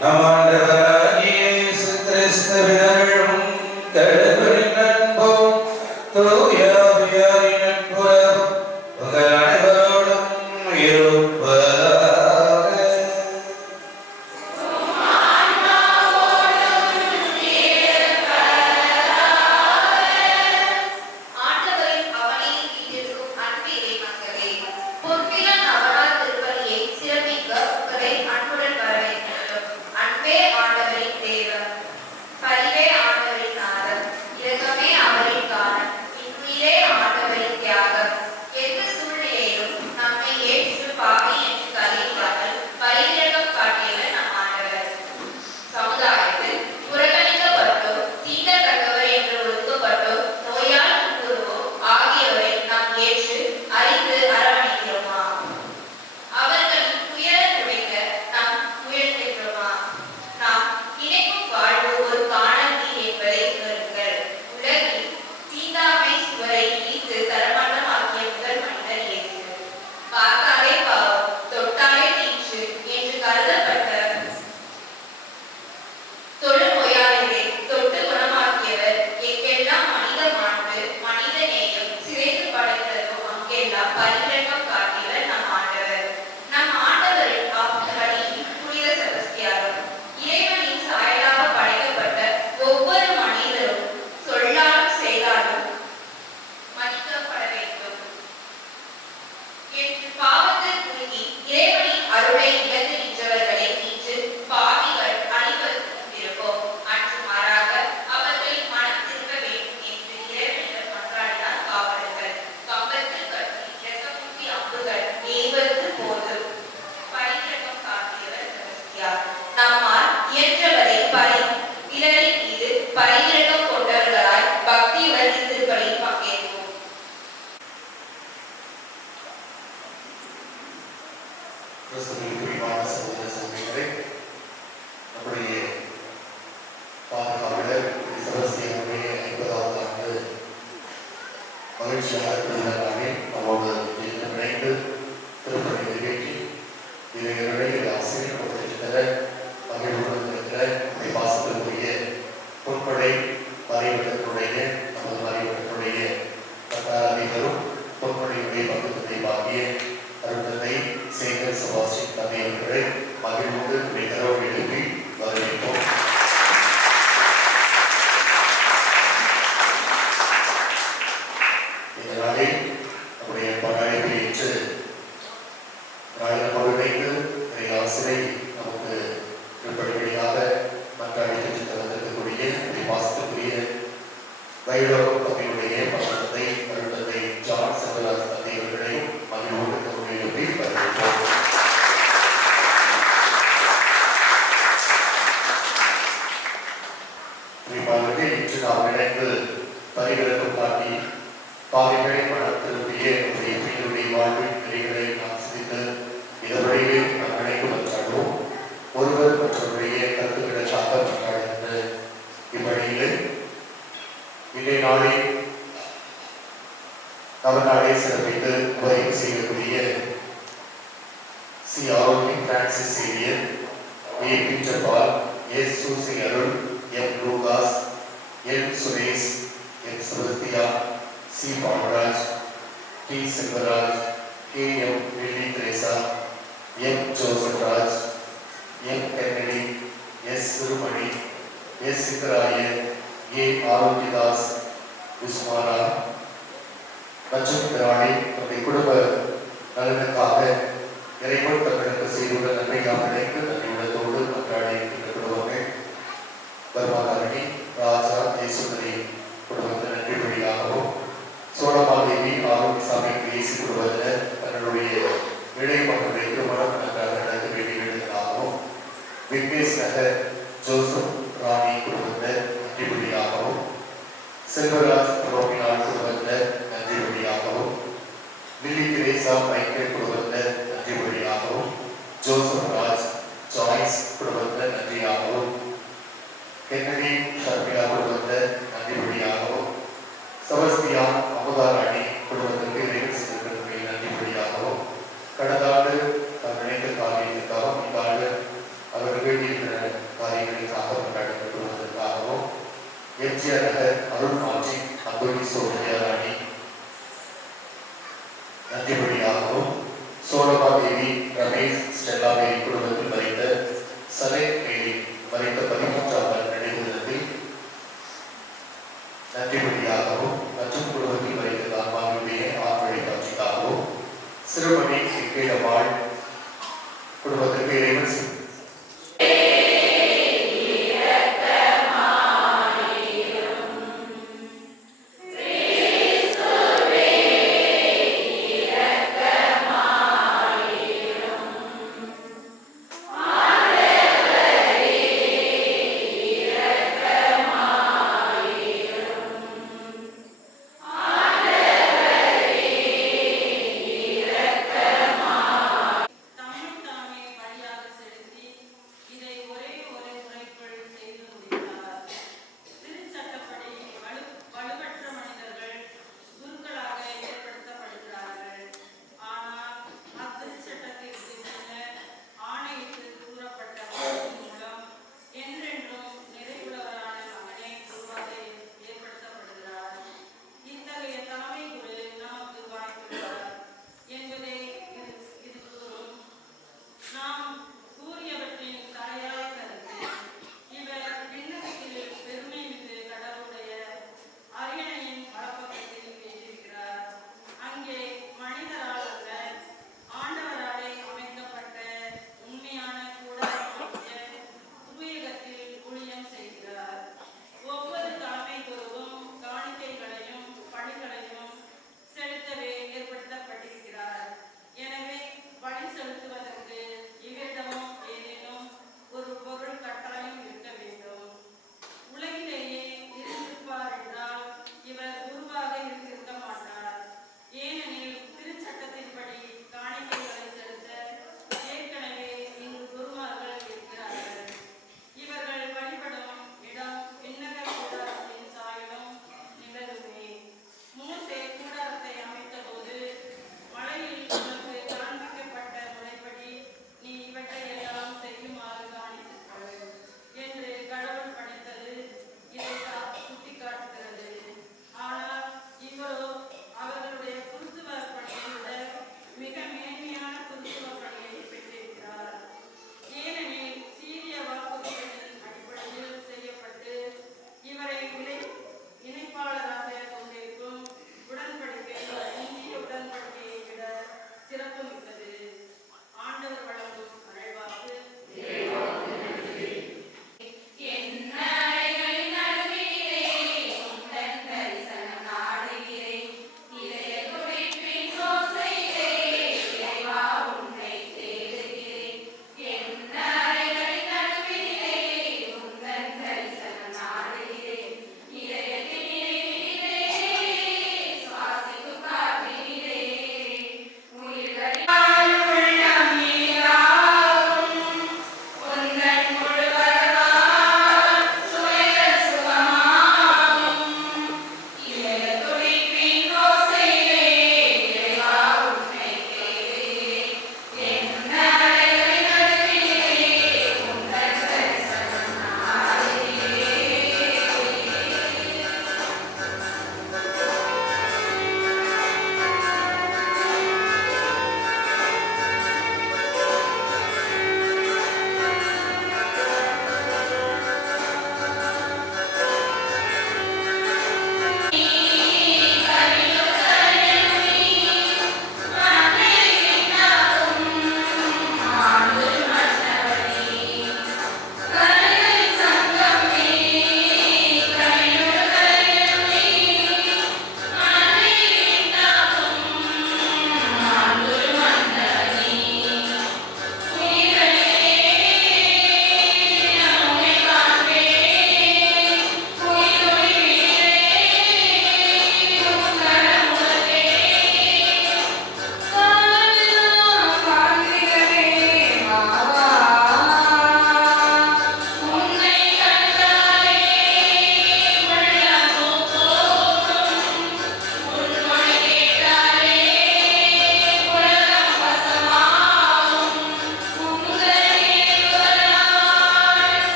நம் ஆண்டவராகிய இயேசு கிறிஸ்துவின் அருளும் கடவுளின் அன்பும் அன்புரி சோதனையாராணி நன்றிபடியாகவும் சோழமாதேவி ரமேஷ் ஸ்டெல்லா மேரி குடும்பத்தில் மறைத்த சலை மேரி மறைத்த 13வது நினைவு தினத்தில் நன்றிபடியாகவும் மற்றும் குடும்பத்தில் மறைத்த ஆன்மாவினுடைய ஆண்மொழி காட்சிக்காகவும் சிறுமணி கீழவாள் குடும்பத்திற்கு இறைவன்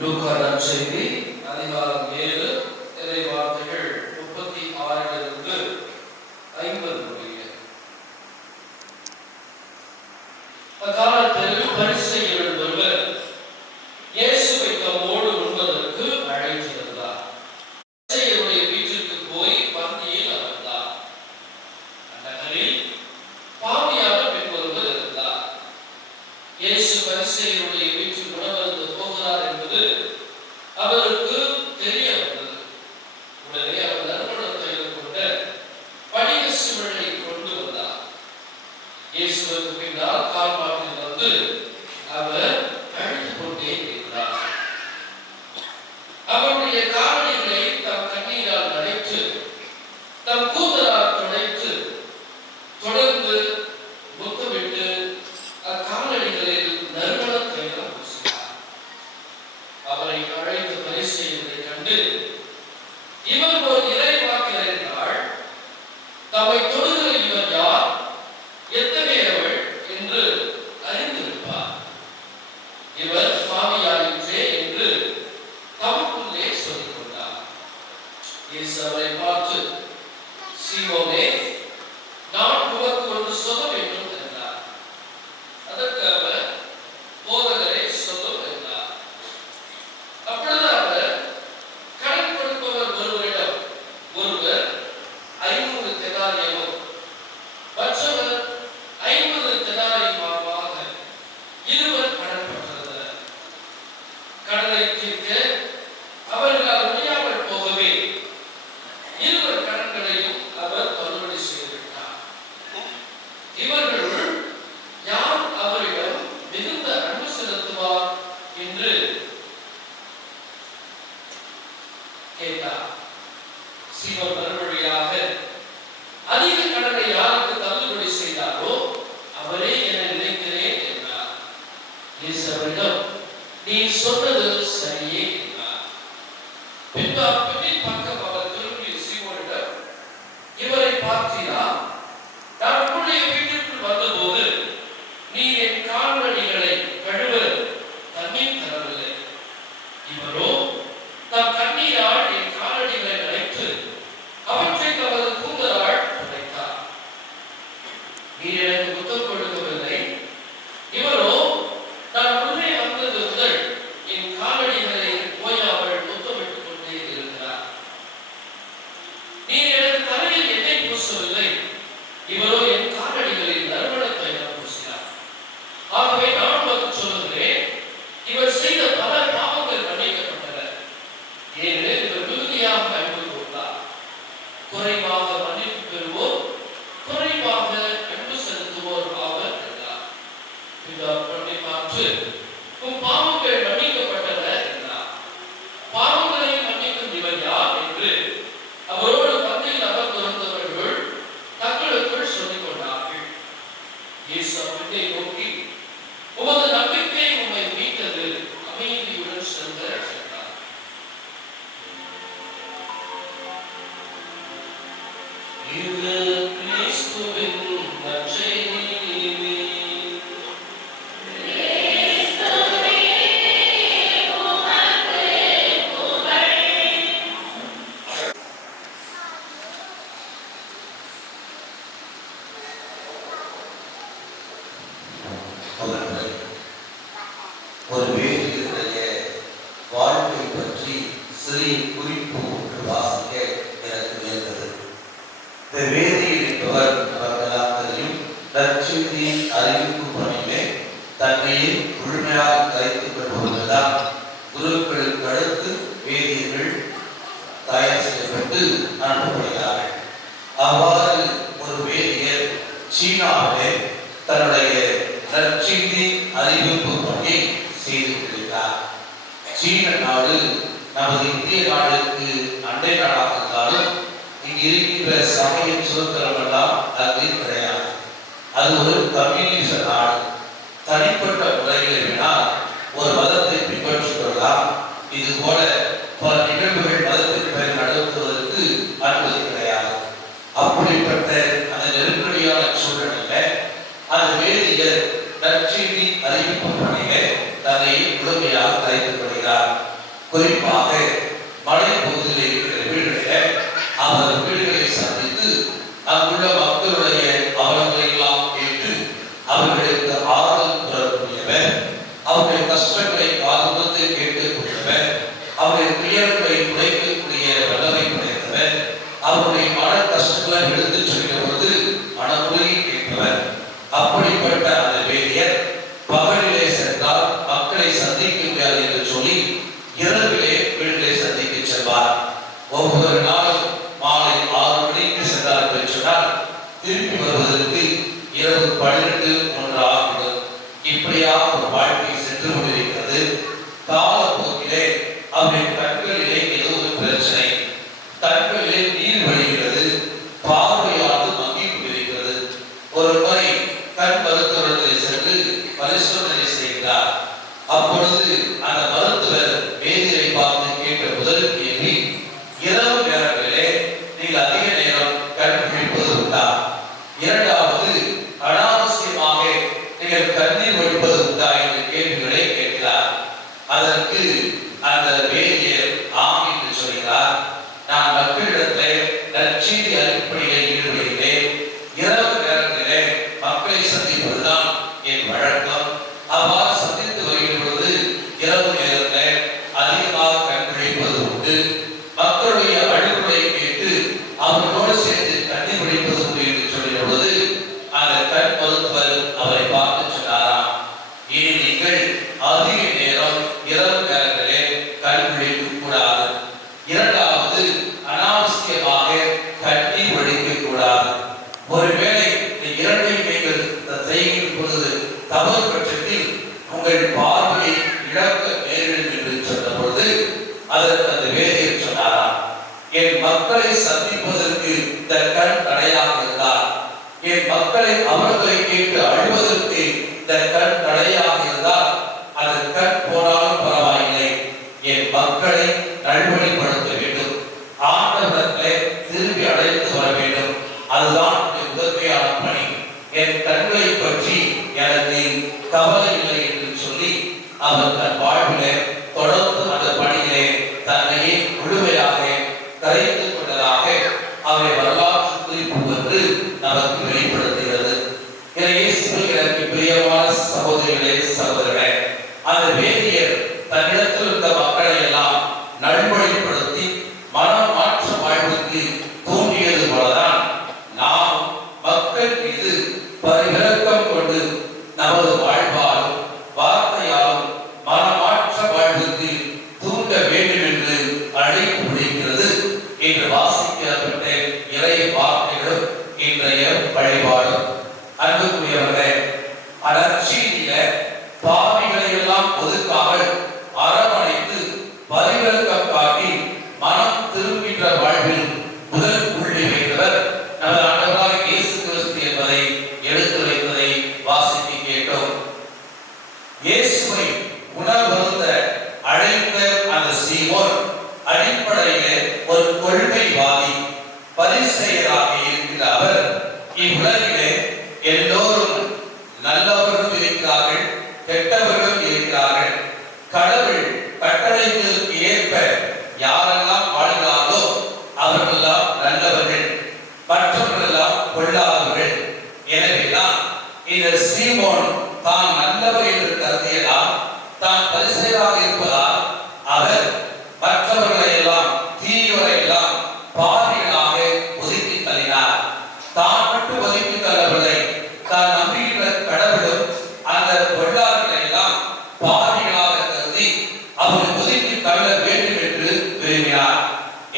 லூக்கா நற்செய்தி அதிகாரம் 7 இறைவார்த்தைகள் 36 50 முடிய. அக்காலத்தில் பரிசேயர் ஒருவர் இயேசுவை தம்மோடு உண்பதற்கு அழைத்திருந்தார். பரிசேயருடைய வீட்டிற்கு போய் பந்தியில் அமர்ந்தார். அந்நகரில் பாவியான பெண் ஒருவர் இருந்தார். இயேசு பரிசேயருடைய வீட்டில் உணவருந்த போகிறார் என்பது அவருக்கு தெரிய வந்தது. உடனே அவர் நறுமண தைலம் கொண்ட படிக சிமிழை கொண்டு வந்தார். இயேசுவுக்கு பின்னால் கால் மாட்டில் வந்து அவர் அழுது கொண்டே இருக்கிறார். அவருடைய காலணிகளை தம் கண்ணீரால் நனைத்து தம் கூந்தலால் துடைத்து தொடர்ந்து முத்தமிட்டு அக்காலணிகளில் நறுமண தைலம் பூசினார். அவரை அழைத்து பரிசேயரை கண்டு, இவர் ஒரு இறைவாக்கினர் என்றால் தம்மை தொடுகிற இவர் யார், எத்தகையவள் என்று அறிந்திருப்பார். இவர் பாவியாயிற்றே என்று தமக்குள்ளே சொல்லிக் கொண்டார். இயேசு அவரை பார்த்து, சீமோனே, நான் உனக்கு ஒன்று சொல்ல வேண்டும் என்றார். அதற்கு அவர், போதகரே, சொல்லும் என்றார். அப்பொழுது அவர், கடன் கொடுப்பவர் ஒருவரிடம் ஒருவர் 500 தெனாரியமும் மற்றவர் 50 தெனாரியமுமாக இருவர் கடன் பட்டிருந்தனர். கடனை தீர்க்க அவர்களால் முடியாமல் போகவே இருவர் கடன்களையும் அவர் தள்ளுபடி செய்துவிட்டார். இவர்களுள் யார் அவரிடம் மிகுந்த அன்பு செலுத்துவார் என்று கேட்டார். சீமோன் மறுமொழியாக, அதிக கடனை யாருக்கு தள்ளுபடி செய்தாரோ அவரே என நினைக்கிறேன் என்றார். இயேசு அவரிடம், நீ சொன்னது சரியே என்றார். பின்பு அப்பெண்ணின் பக்கம் அவர் திரும்பி சீமோனிடம், இவரை பார்த்தீரா? நான் உன்னுடைய வீட்டிற்குள் வந்தபோது நீ என் கால்நடைகளை கழுவ தண்ணீர் தரவில்லை. இவரோ தம் கண்ணீரால் என் காலடிகளை நனைத்து அவற்றை தமது கூந்தலால் துடைத்தார். நீர் எனக்கு முத்தம் கொடுக்கவில்லை. இவரோ நான் உள்ளே வந்தது முதல் என் காலடிகளை ஓயாமல் முத்தமிட்டுக் கொண்டே இருக்கிறார். நீர் எனக்கு தலையில் எண்ணெய் பூசவில்லை. இவரோ என் காலடிகளில் நறுமண தைலம் பூசினார். ஆகவே நான் உனக்கு சொல்லுகிறேன், இவர் செய்த பல பாவங்கள் மன்னிக்கப்பட்டன. ஏனெனில் இவர் மிகுதியாக அன்பு கூர்ந்தார். குறைவாக மன்னிப்பு பெறுவோர் குறைவாக அன்பு செலுத்துவோர் ஆவர் என்றார். பிதா பெண்ணை பார்த்து, உன் பாவங்கள் மன்னிக்கப்பட்டன என்றார். பாவங்களை மன்னிக்கும் இவர் யார் என்று அவரோடு பந்தியில் அமர்ந்திருந்தவர்கள் தங்களுக்குள் சொல்லிக் கொண்டார்கள். இயேசு அவரை நோக்கி, உமது நம்பிக்கை உம்மை மீட்டது, அமைதியுடன் செல்க என்றார். இது கிறிஸ்துவின் நற்செய்தி. அவர்கள் ஒரு வேதியினுடைய வாழ்க்கை பற்றி சிறிய குறிப்பு ஒன்று வாசிக்க எனக்கு நேர்ந்தது. இந்த வேதியில் என்பவர் அவர்களாத்தையும் நற்செய்தி அறிவிப்பு பணியிலே தன்னையே முழுமையாக கலைத்துக் கொள்பவர்கள்தான் குருக்களுக்கு அடுத்து வேதியர்கள் தயார் செய்யப்பட்டு அனுப்பப்படுகிறார்கள். அவ்வாறு ஒரு வேதியர் சீனாவிலே தன்னுடைய நற்செய்தி அறிவிப்பு பணியை செய்து கொண்டிருக்கிறார். சீன நாடு நமது இந்திய நாடுக்கு அண்டை நாடாக இருந்தாலும் இங்கு இருக்கின்ற சமய சுதந்திரம் எல்லாம் அது கிடையாது. அது ஒரு கம்யூனிச நாடு. தனிப்பட்ட முறைகளை வேணால் ஒரு மதத்தை பின்பற்றிக் கொள்ளலாம். இது போல பல நிகழ்வுகள் மதத்தின் பெயர் நடத்துவதற்கு அனுமதி கிடையாது. அப்படிப்பட்ட அந்த நெருக்கடியான சூழ்நிலையில் அந்த வேதியர் நற்செய்தி அறிவிப்பு பணியை தன்னை முழுமையாக கலைத்துக் கொள்கிறார். குறிப்பாக மலைப்பகுதியில் இருக்கிற வீடுகளிலே அவர் வீடுகளை சந்தித்து அங்குள்ள மக்களுடைய அவலங்களை எல்லாம் கேட்டு அவர்களுக்கு ஆறுதல் கூறக்கூடியவர், அவருடைய கஷ்டங்களை காதுபத்து கேட்கக்கூடியவர், அவருடைய துயரங்களை துடைக்கக்கூடிய வல்லமை படைத்தவர், அவருடைய மன கஷ்டங்களை எடுத்துச் சொல்கிற பொழுது மனமுருகி கேட்பவர். அப்படிப்பட்ட அந்த வேதியர் பகலிலே சென்றால் மக்களை சந்திக்க முடியாது என்று சொல்லி இரவிலே வீடுகளை சந்திக்க செல்வார். ஒவ்வொரு நாளும் மாலை 6 மணிக்கு சென்றார் என்று சொன்னால் திருப்பி வருவதற்கு இரவு 12-1 ஆகிவிடும். இப்படியாக ஒரு வாழ்க்கை சென்று கொண்டிருக்கிறது. காலப்போக்கிலே அவருடைய கண்களிலே ஏதோ ஒரு பிரச்சனை, கண்களிலே நீர் வழிகிறது, பார்வையானது மங்கி கொண்டிருக்கிறது. ஒரு முறை கண் மருத்துவரை சென்று பரிசோதனை செய்கிறார். அப்பொழுது அந்த மருத்துவர் வேதியரை பார்த்து கேட்ட முதல் கேள்வி, இரவு நேரங்களிலே நீங்கள் அதிக நேரம் கண் விழிப்பது உண்டா? இரண்டாவது, அனாவசியமாக நீங்கள் கண்ணீர் வடிப்பது உண்டா என்ற கேள்விகளை கேட்கிறார். அதற்கு அந்த வேதியர் ஆம் என்று சொல்கிறார். நான் மக்களிடத்திலே நற்செய்தி அடிப்படையில் ஈடுபடுகிறேன். இரவு நேரங்களிலே மக்களை சந்திப்பதுதான் என் வழக்கம். அவ்வாறு சந்தித்து வருகிற பொழுது இரவு நேரத்தில் அதிகமாக கண் விழிப்பது உண்டு. மக்களுடைய அழுகுறை கேட்டு அவர்களோடு சேர்ந்து கண்ணீர் வடிப்பது உண்டு என்று சொல்கிற பொழுது அந்த கண் மருத்துவர் அவரை பார்த்து சொன்னாராம், இனி நீங்கள் அதிக நேரம் இரவு நேரங்களே கண் விழிக்க கூடாது. இரண்டாவது, அனாவசியமாக கண்ணீர் வடிக்க கூடாது. ஒருவேளை இந்த இரண்டையும் நீங்கள் செய்கிற பொழுது தவறு பட்சத்தில் உங்கள் பார்வையை இழக்க நேரிடும் என்று சொன்ன பொழுது அதற்கு அந்த வேதியர் சொன்னாராம், என் மக்களை சந்திப்பதற்கு இந்த கண் தடையாக இருந்தால், என் மக்களை அவர்களை கேட்டு அழுவதற்கு இந்த கண் தடையாக இருந்தால் அது கண் போனாலும் பரவாயில்லை, என் மக்களை நல்வழிப்படுத்த வேண்டும், ஆண்டவரத்திலே திரும்பி அழைத்து வர வேண்டும், அதுதான் முதன்மையான பணி. என் கண்களை பற்றி எனக்கு கவலை இல்லை என்று சொல்லி அவர் தன் வாழ்விலே தொடர்ந்து அந்த பணியிலே தன்னையே முழுமையாக கரைத்துக் கொண்டதாக அவரை வரலாற்று குறிப்பு என்று நமக்கு வெளிப்படுத்துகிறது. எனக்கு பிரியமான சகோதரிகளே, சகோதரர்களே, அந்த வேதியர் தன்னிடத்தில் இருந்த மக்களை எல்லாம் நல்வழிப்படுத்தி மனம் மாற்ற வாழ்வுக்கு தூண்டியது போலதான் நாம் மக்கள் மீது பரிவிரக்கம் கொண்டு நமது வாழ்வாலும் வார்த்தையாலும் மனமாற்ற வாழ்வுக்கு தூண்ட வேண்டும் என்று அழைப்பு விடுக்கிறது. இன்று வாசிக்கப்பட்ட இறை வார்த்தைகளும் இன்றைய வழிபாடும். அன்புக்குரியவர்களே, அலட்சியில பாவிகளை எல்லாம் ஒதுக்காமல் அரவணைத்து பரிவிரக்கம் காட்டி மனம் திரும்பின்ற வாழ்வில் முதல் புள்ளி வைத்தவர் நமது ஆண்டவராகிய இயேசு கிறிஸ்து என்பதை எடுத்து வைத்ததை வாசிக்க கேட்டோம். இயேசுவை உணர்வருந்த அழைத்த அந்த சீமோன் அடிப்படையிலே ஒரு கொள்கைவாதி, பரிசேயராக இருக்கிற அவர் இவ்வுலகிலே எல்லோரும் நல்லவர்களும் இருக்கிறார்கள், கெட்டவர்களும் இருக்கிறார்கள், கடவுள் கட்டளைகளுக்கு ஏற்ப யாரெல்லாம் வாழ்கிறார்களோ அவர்களெல்லாம் நல்லவர்கள், மற்றவர்களெல்லாம் கொள்ளாதவர்கள். எனவேதான் இந்த சீமோன் தான் நல்லவர் என்று கருதியதால், தான் பரிசேயராக இருப்பதால் அவர் மற்றவர்களை எல்லாம் தீயோரை எல்லாம் பாவிகளாக ஒதுக்கி தள்ளினார். தான் மட்டும் ஒதுக்கி தள்ளவில்லை, தான் நம்புகின்ற கடவுளும் அந்த கொள்ளார்களை எல்லாம் பாவிகளாக கருதி அவரை ஒதுக்கி தள்ள வேண்டும் என்று விரும்பினார்.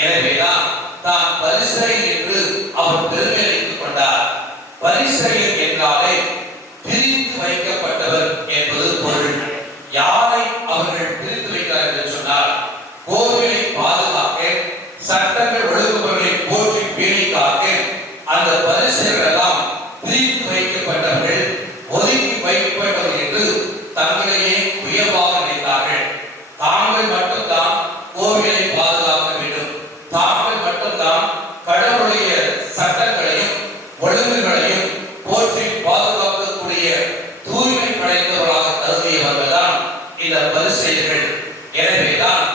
எனவேதான் தான் பரிசேயர் என்று அவர் பெருமை அளித்துக் கொண்டார். பரிசேயர் என்றாலே பிரித்து வைக்கப்பட்டவர் என்பது பொருள். யாரை அவர்கள் பிரித்து வைக்கிறார் என்று சொன்னால், கோவிலை பாதுகாக்க, சட்டங்கள் ஒழுங்குமுறைகளை போற்றி பேணி காக்க அந்த பரிசேயர்கள் எல்லாம் பிரித்து வைக்கப்பட்டவர்கள், ஒதுக்கி வைக்கப்பட்டவர்கள் என்று தங்களையே உயர்வாக நினைத்தார்கள். தாங்கள் மட்டும்தான் கோவிலை பாதுகாக்க வேண்டும், தாங்கள் மட்டும்தான் கடவுளுடைய சட்டங்களையும் ஒழுங்குகளையும் போற்றி பாதுகாக்கக்கூடிய தூய்மை படைத்தவர்களாக கருதியவர்கள் தான் இந்த பரிசேயர்கள். எனவேதான்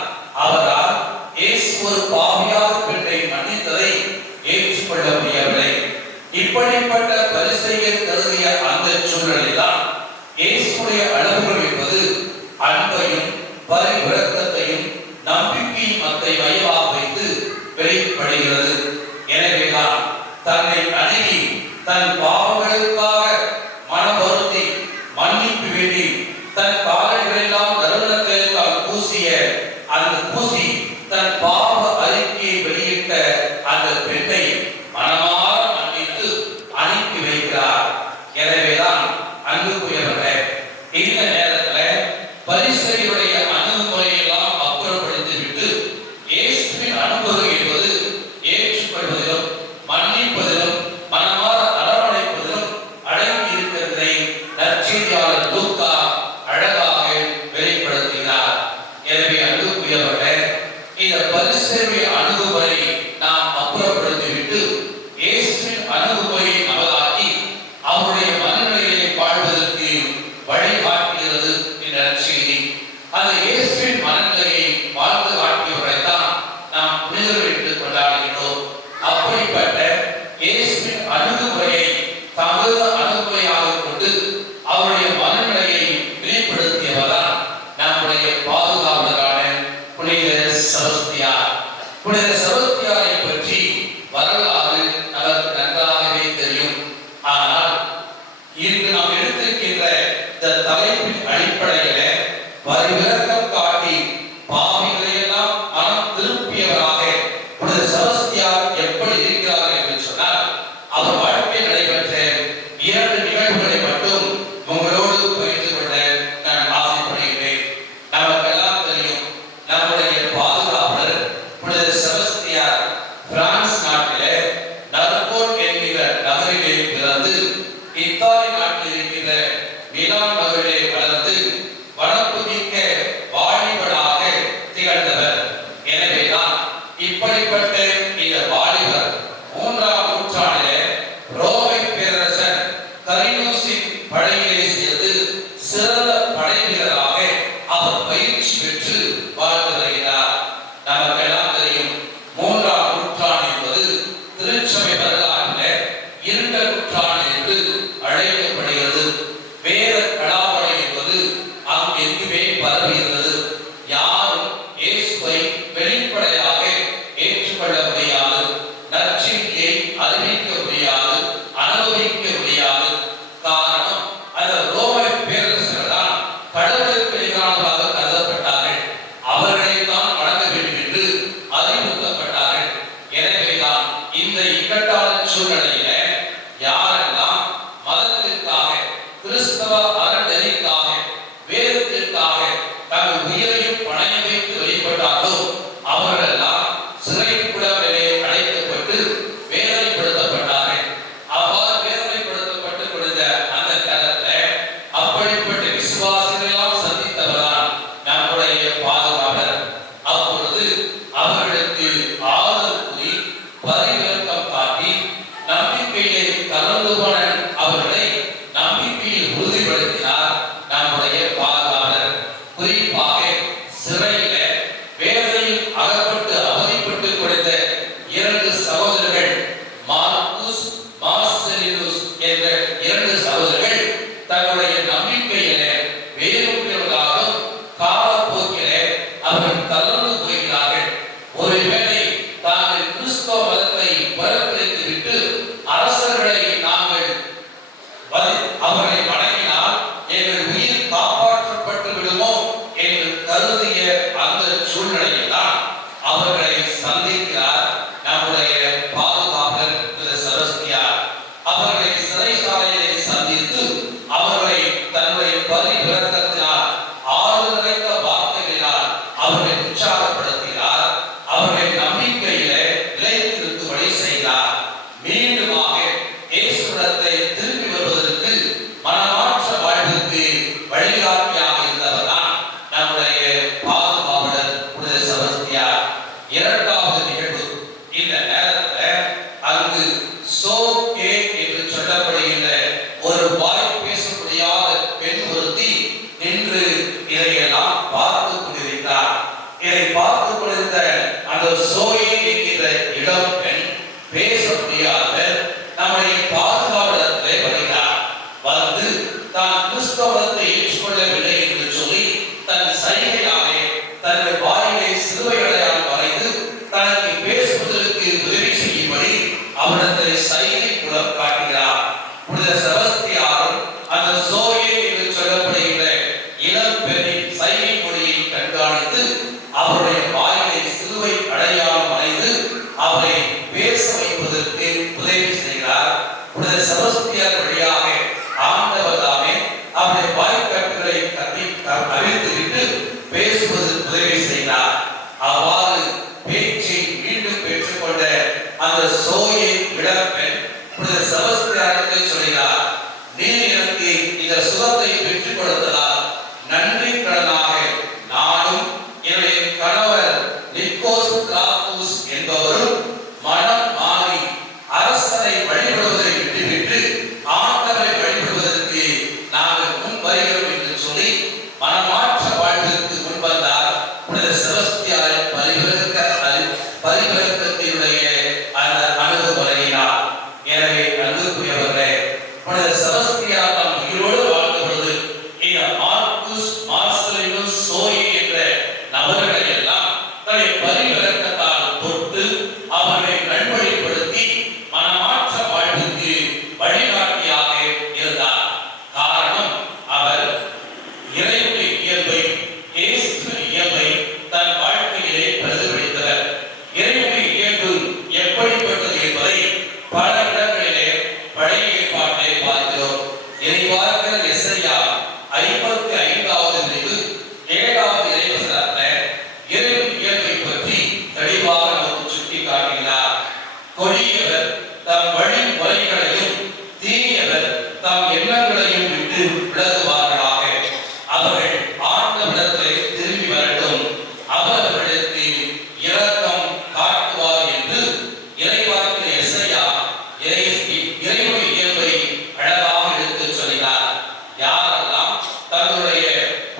நம்பிக்கை மத்தை மையமாக வைத்து வெளிப்படுகிறது. எனவேதான் தன்னை அணுகி தன் பாவங்களுக்காக மனம் வருத்தி மன்னிப்பு வேண்டி தன் காலங்களெல்லாம் நறுமணத்தால் பூசிய அந்த பூசி தன் பாவ அறிக்கையை வெளியிட்ட அந்த பெண்ணை மனமாற மன்னித்து அனுப்பி வைக்கிறார். எனவேதான் அன்புக்குரியவர்களே, இந்த நேரத்தில் பரிசேயருடைய அணுகுமுறையெல்லாம் அப்புறப்படுத்தி விட்டு இயேசுவின் அனுபவம் என்பது ஏற்றுக்கொள்வதிலும் மன்னிப்பதிலும் மனமாற அரவணைப்பதிலும் அடங்கி இருக்கிறதை நற்செய்தியாளர் லூக்கா அழகாக வெளிப்படுத்தினார். எனவே அன்புக்குரியவர்களே, இந்த பரிசேயருடைய அணுகுமுறை நாம் அப்புறப்படுத்திவிட்டு இயேசுவின் அணுகுமுறையை நமதாக்கி அவருடைய மனநிலையை வாழ்வதற்கு வழிகாட்டுகிறது என்ற நற்செய்தி. அந்த இயேசுவின் மனநிலையை வாழ்ந்து காட்டியவரைத்தான் நாம் புனிதர்கள் என்று கொண்டாடுகிறோம். அப்படிப்பட்ட இயேசுவின் அணுகுமுறையை தமது அணுகுமுறையாக கொண்டு அவருடைய மனநிலையை வெளிப்படுத்தியவர்தான் நம்முடைய பாதுகாவலரான புனித செபஸ்தியார். புனித செபஸ்தியாரை பற்றி வரலாறு நமக்கு நன்றாகவே தெரியும். ஆனால் இன்று நாம் எடுத்திருக்கின்ற இந்த தலைப்பின் அடிப்படையில வரிவிலக்கம் காட்டி பாவிகளை எல்லாம் மனம் திருப்பியவராக புனித செபஸ்தியார் எப்படி இருக்கிறார் என்று சொன்னால், அவர் வாழ்க்கையில் நடைபெற்ற 2 நிகழ்வுகளை மட்டும் உங்களோடு பகிர்ந்து கொள்ள நான் ஆசைப்படுகிறேன். நமக்கெல்லாம் தெரியும், நம்முடைய பாதுகாவலர் புனித செபஸ்தியார் பிரான்ஸ் நாட்டிலே நர்போன் என்கிற நகரிலே பிறந்து இத்தாலி நாட்டில் இருக்கிற மிலான் நகரிலே வளர்ந்து வனப்புமிக்க வாலிபனாக திகழ்ந்தவர். எனவேதான் இப்படிப்பட்ட இந்த வாலிபர் 3ஆம் நூற்றாண்டிலே ரோமை பேரரசன் கரினூசின் படையிலே சேர்ந்து சிறந்த படை வீரராக அவர் பயிற்சி பெற்று வாழ்ந்து வருகிறார். நமக்கெல்லாம் தெரியும், 3ஆம் நூற்றாண்டு என்பது திருச்சபை வரலாற்றிலே இருண்ட நூற்றாண்டு என்று அழைக்கப்படுகிறது. வேத கலாபடை என்பது அங்கெங்குமே பரவி இருந்தது. யாரும் இயேசுவை வெளிப்படையாக ஏற்றுக்கொள்ள முடியாது, நற்செய்தியை அறிவிக்க முடியாது, அனுபவிக்க முடியாது. காரணம், அந்த ரோமை பேரரசர்கள் தான் கடவுளுக்கு நிகரானதாக கருதப்பட்டார்கள். அவர்களை தான் வணங்க வேண்டும் என்று அறிவுறுத்தப்பட்டார்கள். எனவேதான் இந்த இக்கட்டான சூழ்நிலையில யாரெல்லாம் மதத்திற்காக, கிறிஸ்தவ அறநெறிக்காக, வேதத்திற்காக தங்கள் உயிரையும் பணயம் வைத்து வெளிப்பட்டார்களோ அவர்களெல்லாம் சிறைப்புடவிலே அடைக்கப்பட்டு வேதனைப்படுத்தப்பட்டார்கள். அவ்வாறு வேதனைப்படுத்தப்பட்டு கொடுத்த அந்த காலத்தில் அப்படிப்பட்ட விசுவாசிகளெல்லாம் சந்தித்தவர்தான் நம்முடைய பாதுகாவலர். அப்பொழுது அவர்களுக்கு ஆறுதல் கூறி பரிவிலக்கம் காட்டி நம்பிக்கையை கலந்து போன அவர்களை நம்பிக்கையில் உறுதிப்படுத்தினார் நம்முடைய பாதுகாவலர். குறிப்பாக சிறையில வேதனையில் அகப்பட்டு அவதிப்பட்டு கொடுத்த 2 சகோதரர்கள், மார்க்குஸ், மார்செலினுஸ் என்ற 2 சகோதரர்கள் தங்களுடைய நம்பிக்கையில வேறுபட்டவர்களாகவும் காலப்போக்கிலே அவர்கள் தளர்ந்து போகிறார்கள். ஒருவேளை தாங்கள் கிறிஸ்தவ மதத்தை புறக்கணித்து விட்டு அரசர்களை நாங்கள் அவர்களை வணங்கினால் எங்கள் உயிர் காப்பாற்றப்பட்டு விடுமோ என்று கருதிய அந்த சூழ்நிலையில் தான் அவர்களை சந்திக்கிறார் நம்முடைய பாதுகாவலர் திரு செபஸ்தியார். அவர்களை சிறைச்சாலையிலே சந்தித்து அவர்களை தன்னுடைய பரிவிலக்கத்தினால் ஆறுதல் நிறைந்த வார்த்தைகளினால் அவர்களை உற்சாகப்படுத்தினார். அவர்களை நம்பிக்கையிலே நிலைத்திருக்கும்படி செய்தார். மீண்டுமாக இயேசுவிடத்தை திரும்பி வருவதற்கு, மனமாற்ற வாழ்வுக்கு வழிகாட்டியாக இருந்தவர் தான் நம்முடைய பாதுகாவலர் புனித செபஸ்தியார். 2வது நிகழ்வு, இந்த நேரத்தில் அங்கு சோகே என்று சொல்லப்படுகின்ற ஒரு வாய் பேச முடியாத பெண் ஒருத்தி நின்று இதையெல்லாம் பார்த்து கொண்டிருக்கிறார். இதை பார்த்து கொண்டிருந்த அந்த சோகே என்கிற இளம் பெண் பேச முடியாத நம்முடைய பாதுகாவலத்திலே வருகிறார். வந்து தான் கிறிஸ்தவத்தை ஏற்றுக்கொள்ளவில்லை என்று சொல்லி தன் சைகையாலே தன்னுடைய வாயிலை சிலுவை இளம்பெண் புனித செபஸ்தியாருக்கு சொல்கிறார், நீர் எனக்கு இந்த சுகத்தை பெற்றுக் கொடுத்ததால் நன்றி கடனாக நானும் என்னுடைய கணவர் நிக்கோஸ் கிளாத்துஸ் என்பவரும் மனம் மாறி அரசனை வழிபடுவதை விட்டுவிட்டு ஆண்டவரை வழிபடுவதற்கு நாங்கள் முன் வருகிறோம் என்று சொல்லி மனமாற்ற வாழ்விற்கு முன்வந்தார் புனித செபஸ்தியார் பரிவிரக்கத்தினுடைய அந்த அணுகுமுறையினார். எனவே அன்புக்குரியவர்களே, புனித செபஸ்தியார் தம் உயிரோடு வாழ்ந்த பொழுது இந்த மார்க்குஸ், மார்சலினுஸ், சோயே என்ற நபர்களை எல்லாம் தன்னுடைய பரிவிரக்கத்தால் தொட்டு அவர்களை நல்வழிப்படுத்தி மனமாற்ற வாழ்வுக்கு வழிகாட்டியாக இருந்தார். காரணம், அவர் இறைவனுடைய இயல்பை, இயேசு இயல்பை தன் வாழ்க்கையிலே பிரதிபலித்தவர். இறைவனுடைய இயல்பு எப்படிப்பட்டது என்பதை பல இடங்களிலே பழைய ஏற்பாட்டிலே பார்க்கிறோம். இதை பார்க்கிற எசையா 55வது பிரிவு 7வது இறைவசனத்தில் இறைவன் இயல்பை பற்றி தெளிவாக நமக்கு சுட்டி காட்டுகிறார். கொடியவர் தம் வழி முறைகளையும் தீயவர் தம் எண்ணங்களையும் விட்டு விலகுவார்களாக. அவர்கள் ஆண்டவரிடத்திலே திரும்பி வரட்டும், அவர்களுக்கு இரக்கம் காட்டுவார் என்று இறைவாக்கிற எசையா இறைவனுடைய இயல்பை அழகாக எடுத்துச் சொல்கிறார். யாரெல்லாம் தங்களுடைய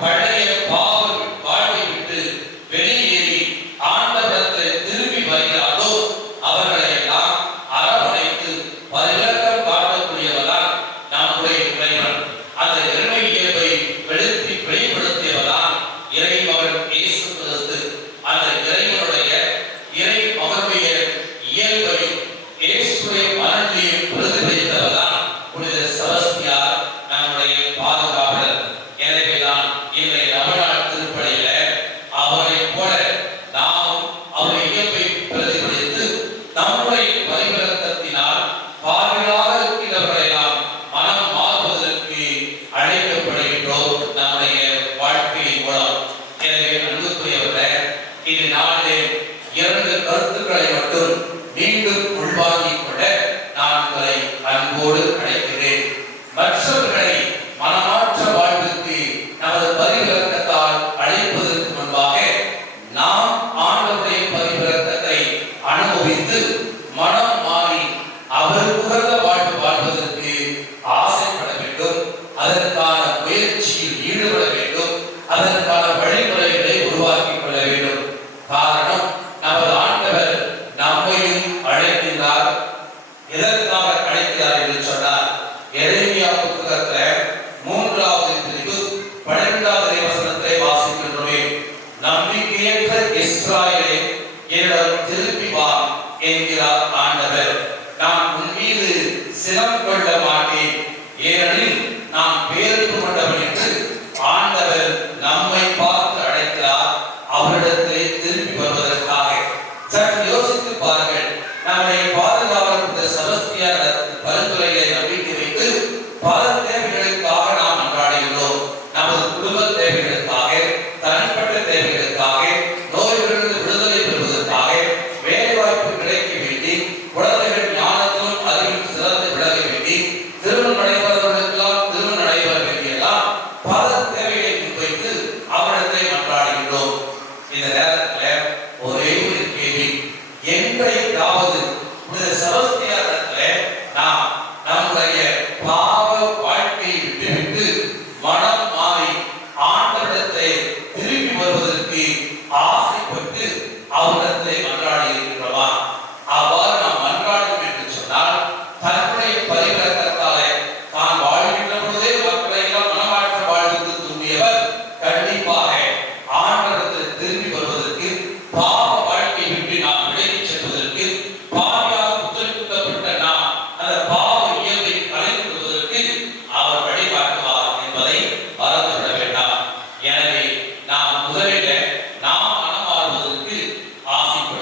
பழைய பாவ வாழ்வை விட்டு வெளியேறி ஆண்டவரிடத்தில் திரும்பி வருகிறார்களோ அவர்களை எல்லாம் அரவணைத்து பரிவிரக்கம் காட்டக்கூடியவர்தான் நம்முடைய இறைவன். அந்த இறைவன் இயல்பை வெளிப்படுத்தியவர்தான் இறைமகன் இயேசு கிறிஸ்து. அந்த இறைவனுடைய இறைமகனுடைய இயல்பையும் இயேசுடைய மரணத்தையும் பிரதிபலித்தவர்தான் புனித செபஸ்தியார், நம்முடைய பாதுகாவலர். எனவேதான் இன்றைய நவநாள் திருப்பலியில அவரைப் போல நாமும் அவருடைய இயல்பை பிரதிபலித்து நம்முடைய பரிவிரக்கத்தினால் பாவிகளாக இருக்கிறவர்களெல்லாம் மனம் மாறுவதற்கு அழைக்கப்படுகின்றோம் நம்முடைய வாழ்க்கையின் மூலம். எனவே அன்புக்குரியவர்களே, இந்த நாளிலே 2 கருத்துக்களை மட்டும் மீண்டும் உள்வாங்கிக் கொள்ள நான் உங்களை அன்போடு அழைக்கிறேன். மற்றவர்களை மனமாற்ற வாழ்வுக்கு நமது பரிவிரக்கத்தால் அழைப்பதற்கு முன்பாக நாம் ஆண்டவருடைய பரிவிரக்கத்தை அனுபவித்து மனம் மாறி அவர் உகந்த வாழ்வு வாழ்வதற்கு ஆசைப்பட வேண்டும். அதற்கான முயற்சியில் ஈடுபட வேண்டும். அதற்கான வழிமுறைகளை உருவாக்கிக் கொள்ள வேண்டும். காரணம், நமது ஆண்டவர் நம்மையும் அழைக்கிறார். எதற்காக அழைக்கிறார் என்று சொன்னார். எரேமியா புத்தகத்தில் 3வது பிரிவு 12வது வசனத்தை வாசிக்கின்றோமே, நம்பிக்கையற்ற இஸ்ராயேலே என்னிடம் திரும்பி வா என்கிறார் ஆண்டவர். நான் உன் மீது சினம் கொள்ள மாட்டேன், ஏனெனில் நான் பேருக்கு கொண்டவன் என்று ஆண்டவர் நம்மை பார்த்து அழைக்கிறார், அவரிடத்திலே திரும்பி வருவதற்காக. சற்று யோசித்து பாருங்கள். நம்முடைய பாதுகாவலர் புனித செபஸ்தியார் பரிந்துரைகளை நம்பிக்கை வைத்து பல தேவைகளுக்காக நாம் அன்றாடுகிறோம். நமது குடும்ப தேவைகளுக்காக, தனிப்பட்ட தேவைகளுக்காக, நோய்களிலிருந்து விடுதலை பெறுவதற்காக, வேலைவாய்ப்பு கிடைக்க வேண்டி, குழந்தைகள் ஞானத்திலும் அறிவிலும் சிறந்து விளங்க வேண்டி, திருமணம் நடைபெறுவதற்கெல்லாம் திருமணம் நடைபெற வேண்டியெல்லாம் பல தேவைகளை முன்வைத்து அவரிடத்தை மன்றாடுகின்றோம். இந்த நேரத்தில் ஒரே ஒரு கேள்வி, என்றைக்காவது புனித செபஸ்தியாரிடத்தில் நாம் நம்முடைய பாவ வாழ்க்கையை விட்டுவிட்டு மனம் மாறி ஆண்டவரிடத்தை திரும்பி வருவதற்கு ஆசைப்பட்டு அவரிடத்தை மன்றாடி இருக்கின்றோமா? அவ்வாறு நாம் மன்றாடும் என்று சொன்னால் தன்னுடைய பரிவிரக்கத்தாலே தான் வாழ்கின்ற பொழுதே மக்களை எல்லாம் மனமாற்ற வாழ்வுக்கு தூண்டியவர் கண்டிப்பாக ஆண்டவரிடத்தில் திரும்பி வருவதற்கு, பாவ வாழ்க்கை விட்டு நாம் விலகிச் செல்வதற்கு, பாவியாக உத்தரவிடப்பட்ட நாம் அந்த பாவ இயல்பை கலைந்து விடுவதற்கு அவர் வழிகாட்டுவார் என்பதை மறந்துவிட வேண்டாம். எனவே நாம் முதலில் நாம் மனமாறுவதற்கு ஆசைப்பட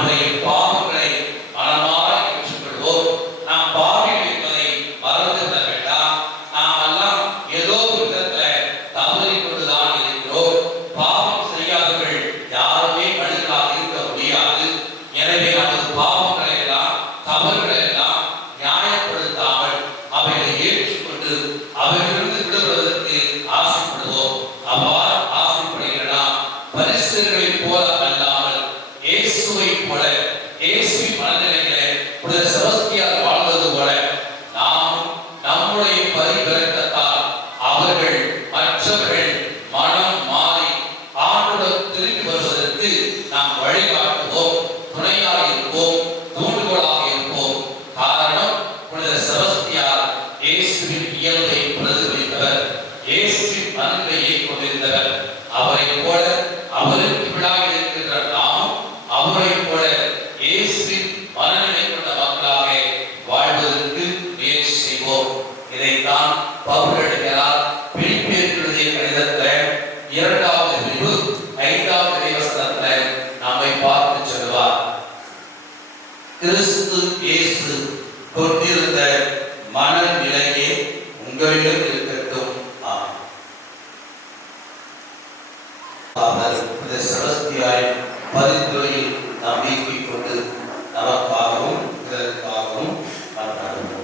நம்முடைய பாவங்களை மனமாற ஏற்றுக்கொள்வோம். நாம் பாவிகள் என்பதை மறந்து விட வேண்டாம். நாம் எல்லாம் ஏதோ ஒரு விதத்துல தவறிக் கொண்டுதான் இருக்கிறோம். பாவம் செய்யாதவர்கள் யாருமே மனிதர்களாக இருக்க முடியாது. எனவே நமது பாவங்களை எல்லாம் தவறுகளை எல்லாம் நியாயப்படுத்தாமல் அவைகளை ஏற்றுக்கொண்டு அவைகளிலிருந்து விடுவதற்கு ஆசைப்படுவோம். அவ்வாறு ஆசைப்படுகிறனா பரிசுகளைப் போல அல்லாமல் இயேசுவை போல, இயேசுவின் மனநிலைகளை புனித செபஸ்தியார் வாழ்வது போல நாம் நம்முடைய பரிவிரக்கத்தால் அவர்கள் மற்றவர்கள் மனம் மாறி ஆண்டுடன் திரும்பி வருவதற்கு நாம் வழிகாட்டுவோம், துணையாக இருப்போம், தூண்டுகோலாக இருப்போம். காரணம், புனித செபஸ்தியார் இயேசுவின் இயல்பை பிரதிபலித்தவர், இயேசுவின் மனநிலையை கொண்டிருந்தவர். அவரை போல அவருக்கு விடாக இருக்கின்ற நாம் அவரை போல இயேசுவின் மனநிலை கொண்ட மக்களாக வாழ்வதற்கு முயற்சி செய்வோம். இதைத்தான் பவுல் எழுதினார் பிலிப்பியருக்கு எழுதிய கடிதத்தில் 2வது பிரிவு 5வது வசனத்தில் நம்மை பார்த்து சொல்வார். கிறிஸ்து இயேசு கொண்டிருந்த மனநிலையே உங்களிடம் இருக்கட்டும். அவர் செபஸ்தியாரின் பரிந்துரையில் நம்பிக்கை கொண்டு நமக்காகவும் பிறருக்காகவும் மன்றாடுவோம்.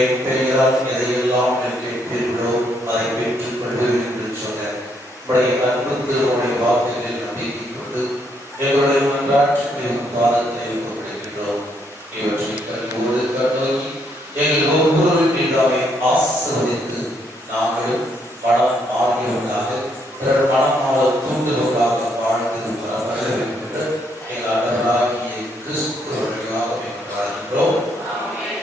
என் பெயரால் எதையெல்லாம் கேட்பீர்களோ அதை பெற்றுக் கொள்வீர்கள் என்று சொன்ன உடைய அன்புக்கு உடைய வாக்குகளில் நம்பிக்கை கொண்டு எங்களுடைய மன்றாட்சிகளின் பாதத்தை ஒப்படைக்கின்றோம். இவற்றை கல்வோடு கண்ணோக்கி எங்கள் ஒவ்வொருவரும் இல்லாமை ஆசீர்வதித்து நாங்களும் மனம் ஆகியவர்களாக பிறர் மனம் ஆள தூண்டுவர்களாக வாழ்ந்து வர வேண்டும் என்று எங்கள் அண்ணனாகிய கிறிஸ்து வழியாக என்றார்கின்றோம். Amen.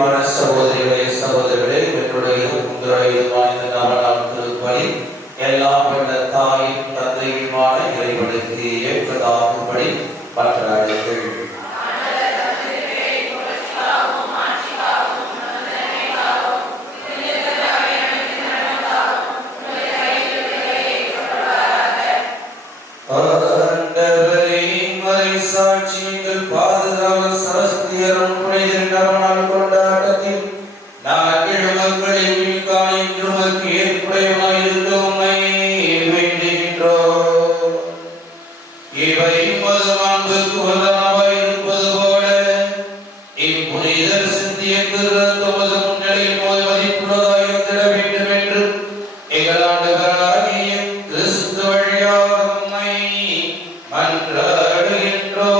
பிரியமான சகோதரிகளே சகோதரர்களே, என்னுடைய உங்களுடைய இந்த நவநாள் திருப்பலி எல்லாம் வல்ல தாயின் தந்தையுமான இறைவனுக்கு ஏற்றதாகும்படி மன்றாடுங்கள். சாட்சியங்கள் பாதுகாவல் சரஸ்தியரும் நவநாள் கொண்டாட்டத்தில் நாங்கள் மக்களின் காணிக்கு ஏற்புடையமாயிருந்தோமை வேண்டுகின்றோம். இவை மது மாண்புக்கு வல்லனவாயிருப்பது போல இப்புனிதர் சிந்திய தமது முன்னிலையில் மதிப்புள்ளதாயிருந்திட வேண்டும் என்று எங்கள் ஆண்டவராகிய கிறிஸ்து வழியாக உம்மை மன்றாடுகின்றோம்.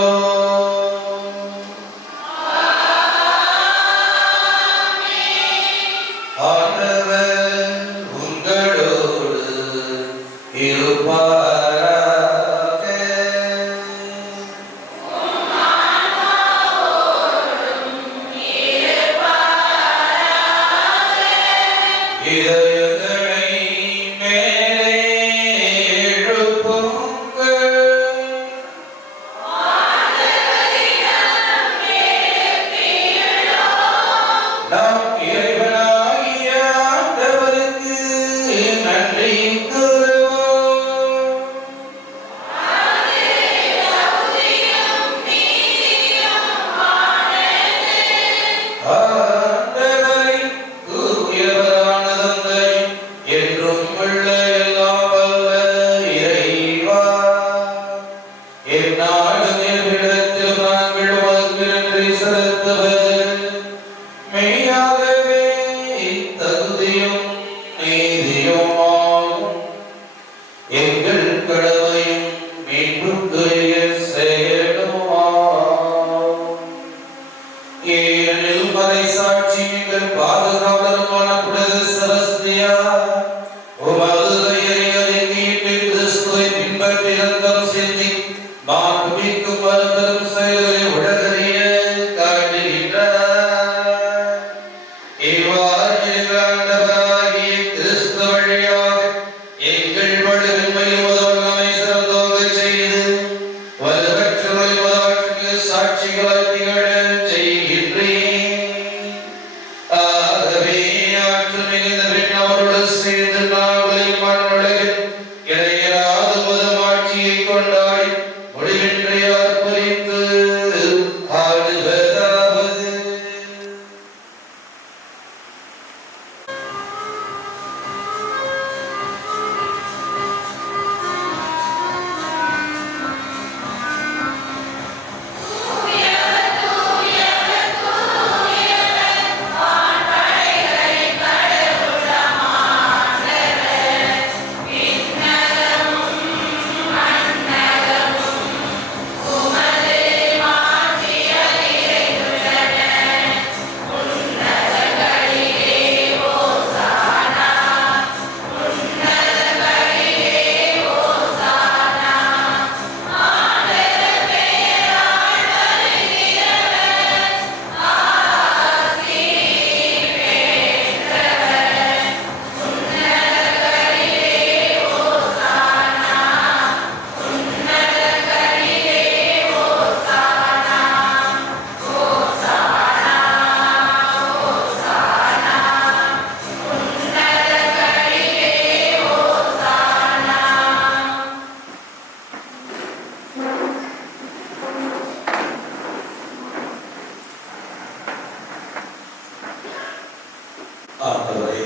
ஆண்டவரே,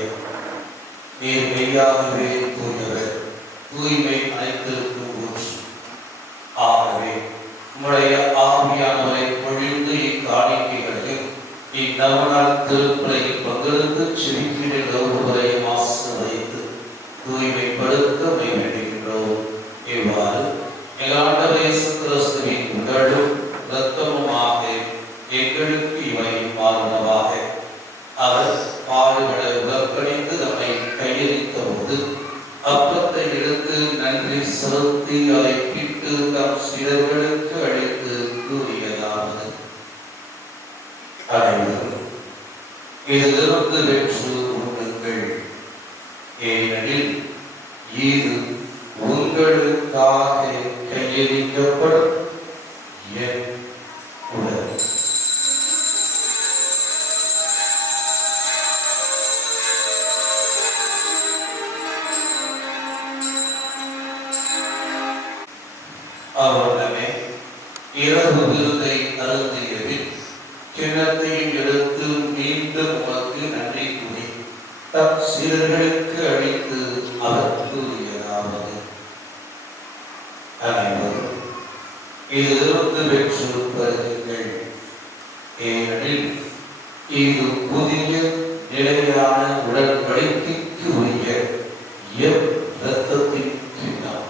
நீர் மெய்யாகவே தூயவர், தூய்மை அனைத்திற்கும் ஊற்று. ஆகவே உம்முடைய ஆவியானவரை பொழிந்து இக்காணிக்கைகளையும் இந்நவநாள் திருப்பலியில் பங்கெடுத்து செவிக்கின்ற ஒருவரையும் ஆசீர்வதித்து தூய்மைப்படுத்த வேண்டுகின்றோம். இவ்வாறு எங்கள் ஆண்டவர் இயேசு கிறிஸ்துவின் உடலும் இரத்தமுமாக எங்களுக்கு இவை மாறுவதாக. அவர் பாடுகளை உலக்கணித்து நம்மை கையளித்த போது அப்பத்தை எடுத்து நன்றி செலுத்தி அதை பிட்டு தம் சீடர்களுக்கு அளித்து கூறியதாவது: அனைவரும் இதிலிருந்து வெற்று உண்ணுங்கள், ஏனெனில் இது உங்களுக்காக கையளிக்கப்படும் என் உடல். அவருடனே இரவு விருந்தை அருந்திய பின் கிண்ணத்தையும் எடுத்து மீண்டும் உமக்கு நன்றி கூறி தம் சீடர்களுக்கு அளித்து அவர் கூறியதாவது: அனைவரும் இதிலிருந்து பெற்று பருகுங்கள், ஏனெனில் இது புதிய நிலையான உடன்படிக்கைக்கு உரிய என் இரத்தத்தின் கிண்ணம்.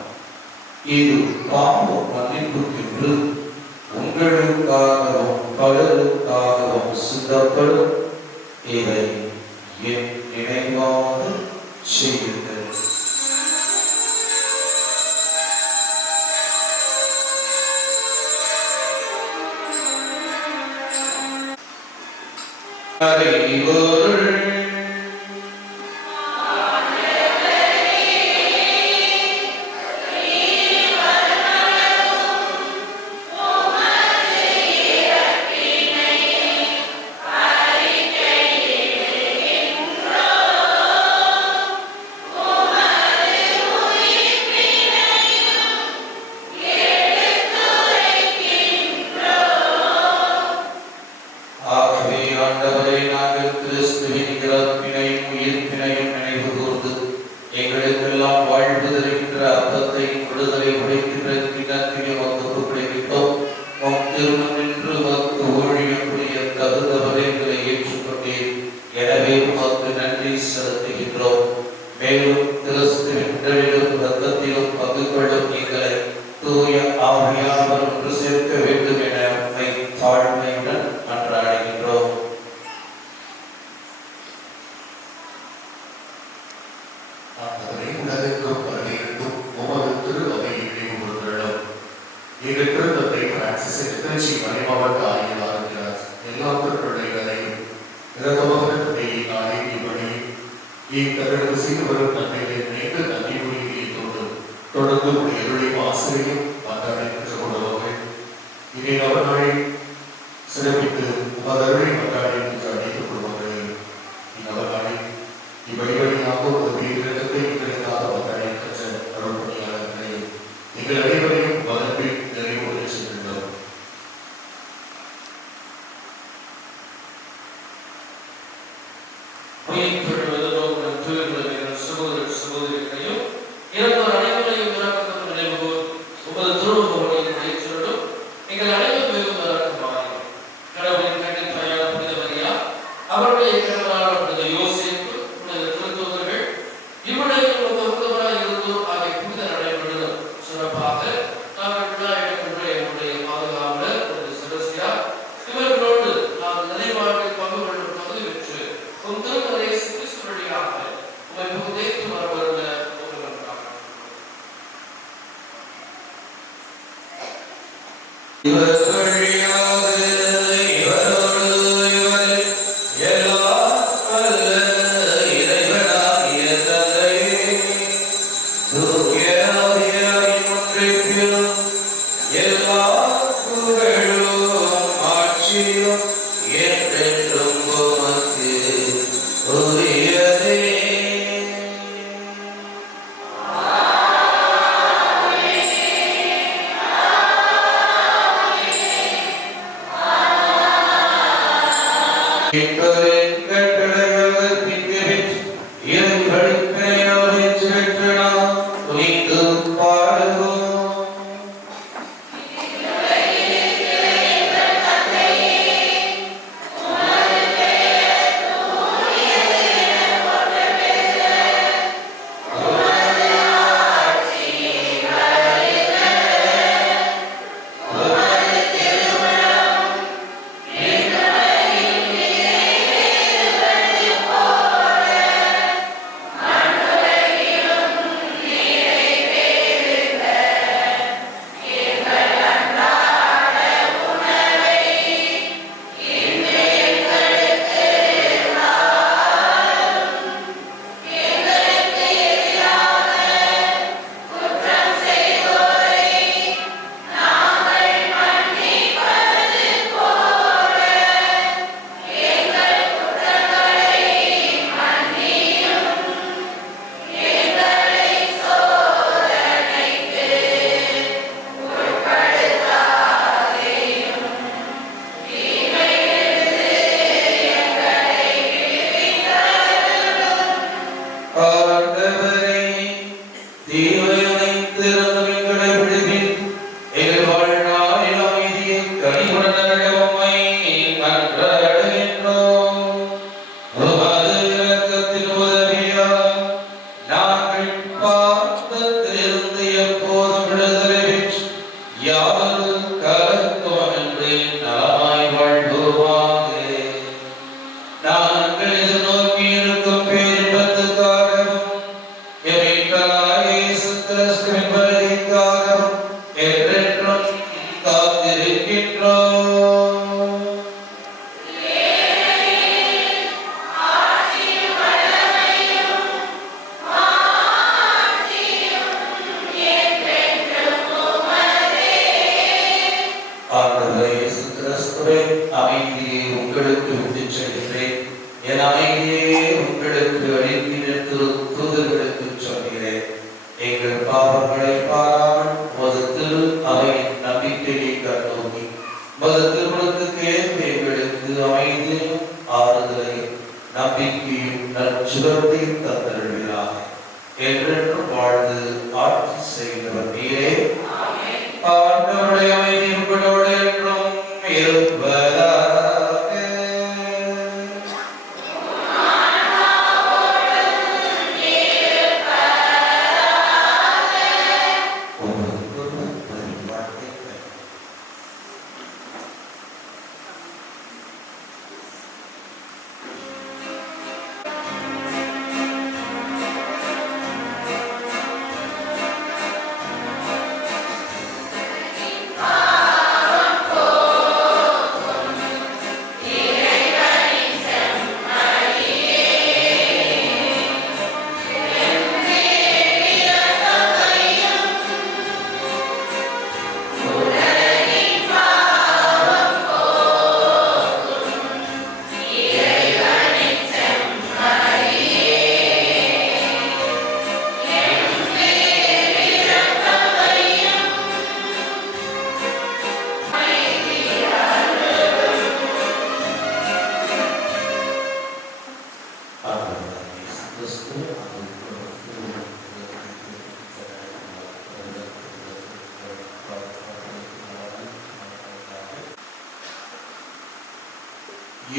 இது பாவ மன்னிப்புக்கென்று உங்களுக்காகவும் பலருக்காகவும் சிந்தப்படும். இதை என் நினைவாக செய்யுங்கள்.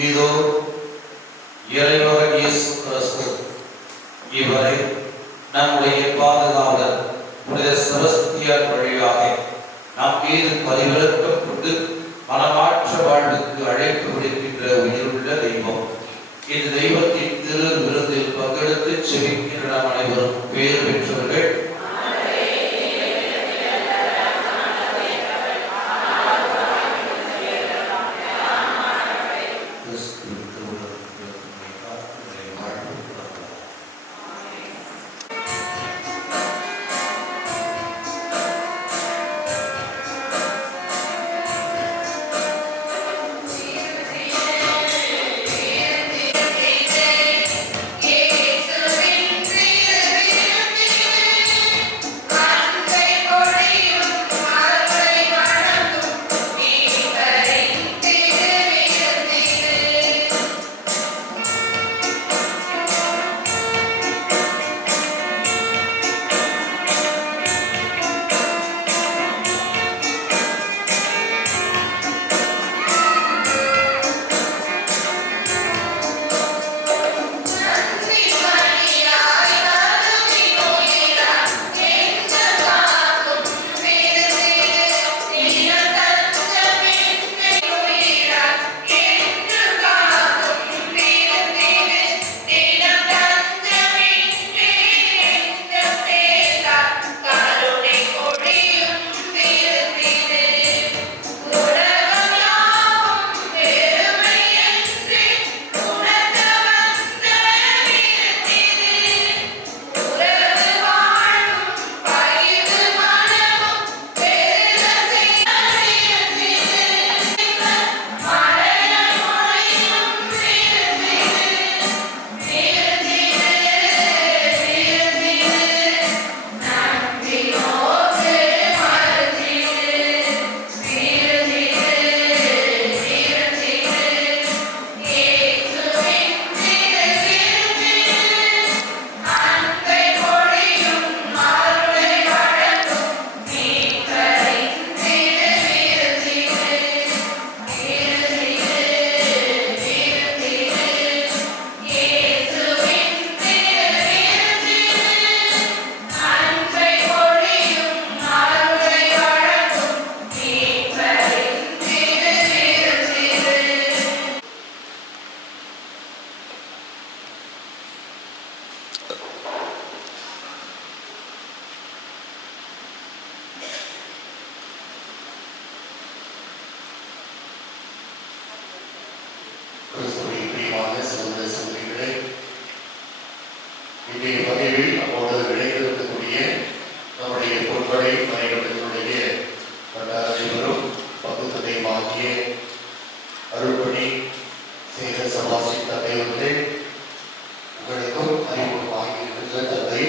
இதோ இறைவன் இயேசு கிறிஸ்து இவரை நம்முடைய பாதுகாவலர் புனித செபஸ்தியார் வழியாக நம் மீது பதிவிறக்கம் கொண்டு மனமாற்ற வாழ்வுக்கு அழைப்பு விடுக்கின்ற உயிருள்ள தெய்வம். இந்த தெய்வத்தின் திரு விருந்தில் பங்கெடுத்து செபிக்கின்ற நாம் அனைவரும் பேறு பெற்றவர்கள். சகோதர சகோதரிகளே, இன்றைய வகையில் நம்மோடு இணைந்திருக்கக்கூடிய நம்முடைய பொருட்களை மறைவதனுடைய அனைவரும் பங்கு தந்தையுமாகிய அருள்பணி சேகர் சபாசி தந்தையவர்களே, உங்களுக்கும் அறிமுகமாகி இருக்கின்ற தந்தை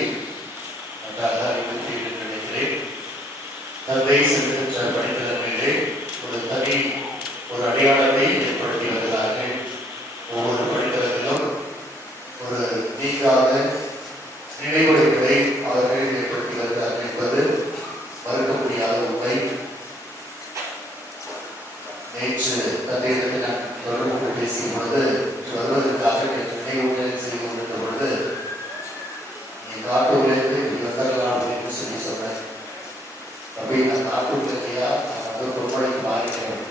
நன்றாக அறிமுகத்தில் நினைக்கிறேன். தந்தை செல்கின்ற பணித்தலைமையிலே ஒரு அடையாளத்தை ஏற்படுத்தி வருகிறார்கள். ஒவ்வொரு பணித்தளத்திலும் ஒரு நீங்காத நினைவுகளை அவர்கள் ஏற்படுத்தி வருகிறார்கள் என்பது மறுக்க முடியாத உண்மை. நேற்று தந்தையிடத்தில் நான் தொடர்பு பேசிய பொழுது வருவதற்காக நேற்று நினைவுகள் செய்து கொண்டிருந்த பொழுது காட்டூரிலிருந்து வந்தார்களாம் அப்படின்னு சொன்னேன். அப்படி நான் காட்டூர் இல்லையா, நான் வந்து பொறுப்படைக்கு மாறினேன்.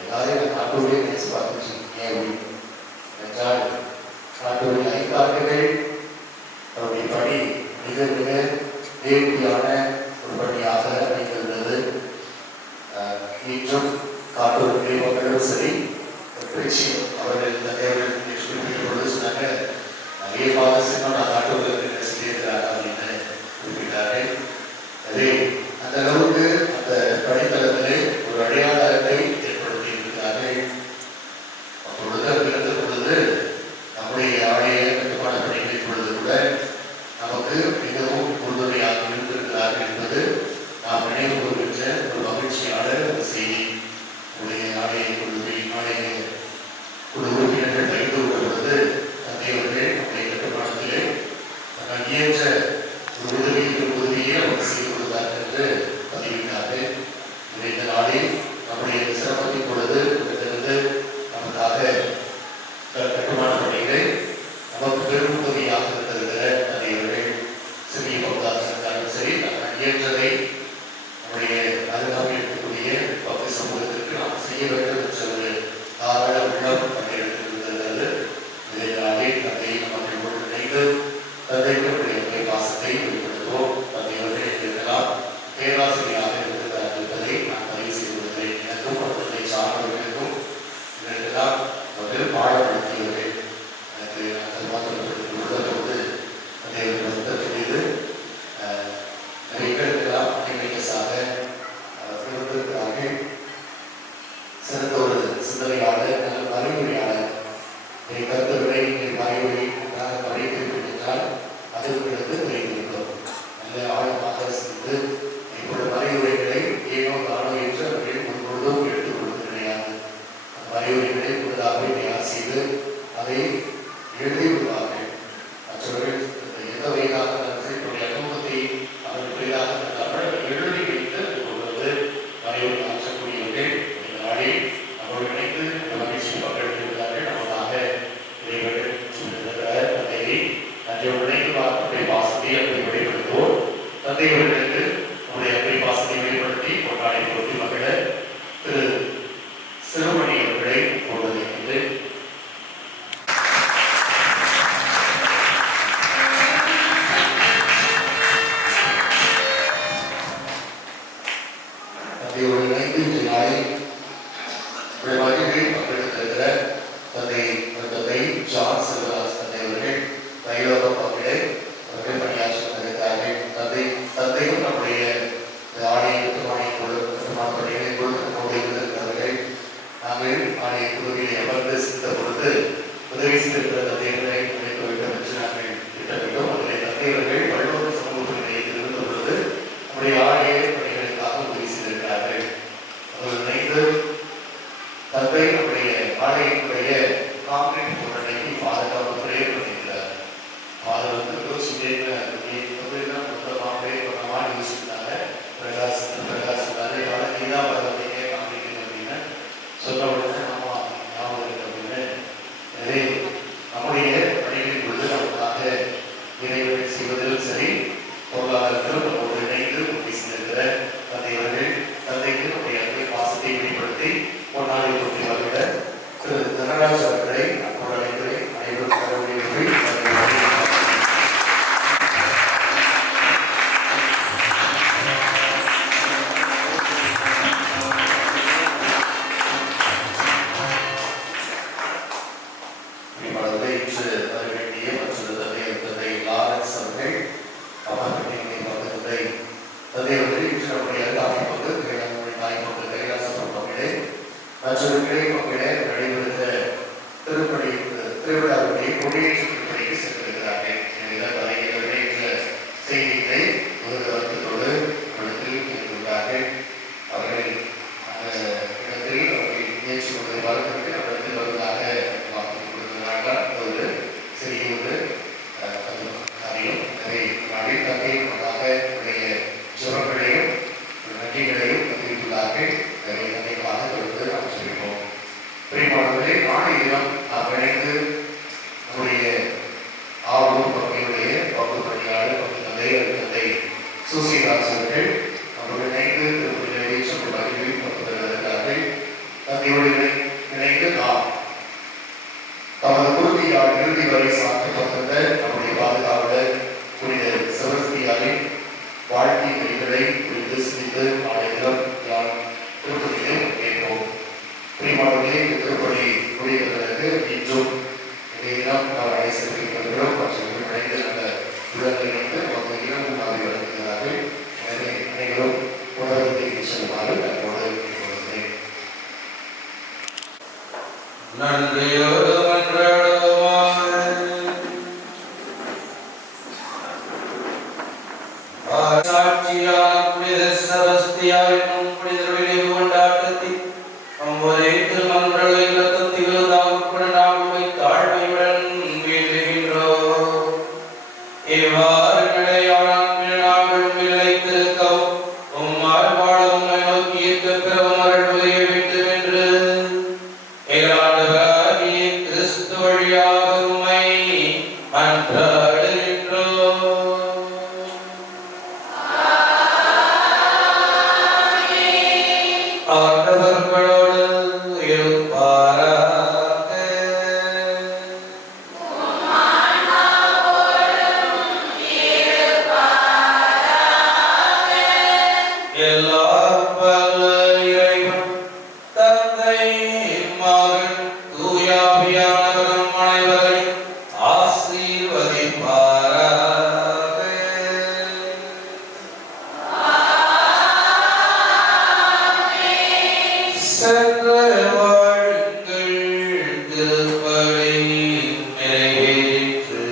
எல்லாரையும் நான் காட்டூரிலே பேசி பார்த்துருக்கேன் அப்படின்னு என்றால், காட்டூரில் 5 ஆண்டுகள் அவருடைய பணி மிக மிக நேர்த்தியான ஒரு பணியாக அமைந்திருந்தது. இன்றும் காட்டூர் மக்களும் சரி, அவர்கள் தந்தையர்கள் குறிப்பிட்ட பொழுது சொன்னாங்க, நிறைய பாதசம் நான் காட்டூரில் சொல்லியிருக்கிறாங்க அப்படின்னு குறிப்பிட்டார்கள். அதே அந்த அளவுக்கு அந்த பணித்தளத்திலே ஒரு அடையாளத்தை ஏற்படுத்தி இருக்கிறார்கள். அப்பொழுது அங்கிருந்த பொழுது நம்முடைய ஆலய கட்டுமான பணிகளின் பொழுது கூட நமக்கு மிகவும் உறுதுணையாக இருந்திருக்கிறார்கள் என்பது நாம் நினைவு கூறுகின்ற ஒரு மகிழ்ச்சியான ஒரு செய்தி. உடைய ஆலய குழு உறுப்பினர்கள் பகிர்ந்து கொண்ட பொழுது தந்தையவர்கள் நம்முடைய கட்டுமானத்திலே தன்னால் இயன்ற ஒரு உதவியை அவர் செய்து கொடுத்தார்கள் என்று பதிவிட்டார்கள். இந்த நாளில் நம்முடைய சிரமத்தின் பொழுது இருந்து நமக்காக கட்டுமான பணிகளை நமக்கு பெரும் உதவியாக இருக்கிற தந்தையவர்கள் சிறிய பகுதியாக இருந்தாலும் சரி, தன்னால் இயன்றதை நம்முடைய அருகாமையில் இருக்கக்கூடிய பக்தி சமூகத்திற்கு நாம் செய்ய வேண்டும் என்ற ஒரு தாராள உள்ளம் பணியெடுத்திருந்தது. இதை நாளில் தந்தை நமக்கு ஒன்றிணைந்து தந்தைக்கு பாசத்தை வெளிப்படுத்துவோம். தந்தையவர்கள் இருக்கலாம் பேராசிரியராக இருக்கிறார் என்பதை நான் பதிவு செய்து கொள்கிறேன். எனக்கும் அவர்களை சார்ந்தவர்களுக்கும் இதற்கெல்லாம் அவர்கள் பாடப்படுத்தியவர்கள். எனக்கு அந்த மாற்றப்படுத்தி தந்தையவர்கள் புத்தகத்தின் மீது நிறைய பேருக்கெல்லாம் அனைவருக்காக இருந்திருக்கிறார்கள். சிறந்த ஒரு சிந்தனையாளர், நல்ல மறைவுரையாளர். கருத்துக்களை மறைவுரை நன்றாக படித்திருக்கிறேன் என்றால் அது உங்களுக்கு தெரிந்திருக்கும். நல்ல ஆழமாக சிந்து இப்பொழுது மறைவுரைகளை ஏனோ தானோ என்று அவர்கள் முன்பொழுதும் எடுத்துக்கொள்வது கிடையாது. மறைவுரைகளை முன்னதாகவே தயார் செய்து அதை எழுதி விடுவார்கள். மற்றவர்கள் எந்த வகையாக என்னுடைய அனுபவத்தை அவர்கள் பெரிதாக இருந்தார்கள் எழுதி வைத்து கொள்வது மறைவுரை ஆற்றக்கூடியவர்கள். இந்த நாளில் அவர்கள் இணைந்து மகிழ்ச்சி பங்கெடுத்திருக்கிறார்கள். நமக்காக இறைவர்கள் தந்தையை நன்றியோடு இணைந்து பார்க்கக்கூடிய பாசத்தை அப்படி வெளிப்படுத்துவோம். தந்தையவர்களுக்கு நம்முடைய அப்படி பாசத்தை வெளிப்படுத்தி கொண்டாடி பொருத்தி மகிழ திரு சிறுமணி அவர்களை போடுவதற்கு தந்தையோடு இணைந்து இந்த நாளில் மகிழ்ச்சியில் பங்கெடுத்திருக்கிற தந்தை ஜான் செல்வராஜ் தந்தையவர்கள் தைலோக பங்கிட அவர்கள் பணியாற்றி கொண்டிருக்கிறார்கள். தந்தையும் நம்முடைய ஆலய கட்டுமான பணிகளை நம்மோடு இருந்திருக்கிறார்கள். நாங்கள் ஆலய குழுவிலே அமர்ந்து சித்த பொழுது உதவி செய்திருக்கிற தந்தையர்களை அமைக்க வேண்டும் என்று நாங்கள் திட்டமிட்டோம். அதில் தந்தையர்கள் வள்ளுவர் சமூக நிலையத்தில் இருந்த பொழுது நம்முடைய ஆலய பணிகளுக்காக உதவி செய்திருக்கிறார்கள். அவர்கள் இணைந்து தந்தை நம்முடைய ஆலயத்துடைய காங்கிரீட் போராட்டத்தை பாதுகாப்பு பண்ணியிருக்கிறார். பாதுகாப்பு யோசிச்சிருந்தாங்க. பிரகாஷ் நீதான் பரவாயில்லைங்க காங்கிரீட் அப்படின்னு சொன்ன உடனே ஆமா ஞாபகம் இருக்கு அப்படின்னு எனவே நம்முடைய பணிகளின் பொழுது நமக்காக இறைவனை செய்வதிலும் சரி, பொருளாதாரத்திலும் நம்மோடு இணைந்து உதவி செய்திருக்கிற தந்தையவர்கள் தந்தைக்கு நம்முடைய அன்பை பாசத்தை வெளிப்படுத்தி பொன்னாடி தொட்டி வருகிற திரு தனராஜ் அவர்களை அப்போது அனைவரை அனைவரும் கடவுளை தினம் நாம் இணைந்து நம்முடைய ஆவூர் பகுதியுடைய பங்கு பணியாளர் பங்கு தந்தை சூசிராஜ் அவர்கள் அவர்கள் இணைந்து திருப்பதி நிறைவேற்றும் பகுதியில் பங்கு பெறுவதற்கார்கள் தந்தையோடு இணைந்து நாம் தமது குருதியால் இறுதி வரை சார்ந்து வந்த நம்முடைய பாதுகாவலர் புனித செபஸ்தியாரின் வாழ்க்கை வழிகளை குறித்து சிந்தித்து ஆலயம் யான் திருப்பதியில் கேட்போம். பிரிமானவர்களே, இந்த திருப்பதி முடிவதற்கு இன்றும் இதையெல்லாம் நாம் அழைத்திருக்கிறோம். மற்றவர்கள் இணைந்து நல்ல உடல்கள் இணைந்து நமக்கு இரவு மாதிரி வழங்குகிறார்கள். எனவே அனைவரும் உணர்வுக்கு செல்லுமாறு நம்மோடு கேட்டுக்கொள்கிறேன். நன்றியோடு மன்றாடுவோமாக. சாட்சியான புனித செபஸ்தியார் என்னும் புனிதர் நினைவு கொண்டாட்டத்தில் ஒவ்வொரு திருமன்றங்களை இரத்தத்தில் தாக்குடன் நாம் உம்மை தாழ்மையுடன் வேண்டுகின்றோம். இவ்வாறு நிலையான நாங்களும் நிலைத்திருக்கவும் உம்மால் வாழ உம்மை நோக்கி இருக்க பிறவும் அருள் புரிய வேண்டும் என்று ஆண்டவராகிய கிறிஸ்து வழியாக உம்மை மன்றாடுகின்றோம். ஆண்டவர்களோடு இருப்பாராக. எல்லாம் வல்ல இறைவன் தந்தை மகன் தூய ஆவியானவர் நம் அனைவரையும் ஆசீர்வதிப்பாராக. சென்று வாழுங்கள், திருப்பலி நிறைவேற்று.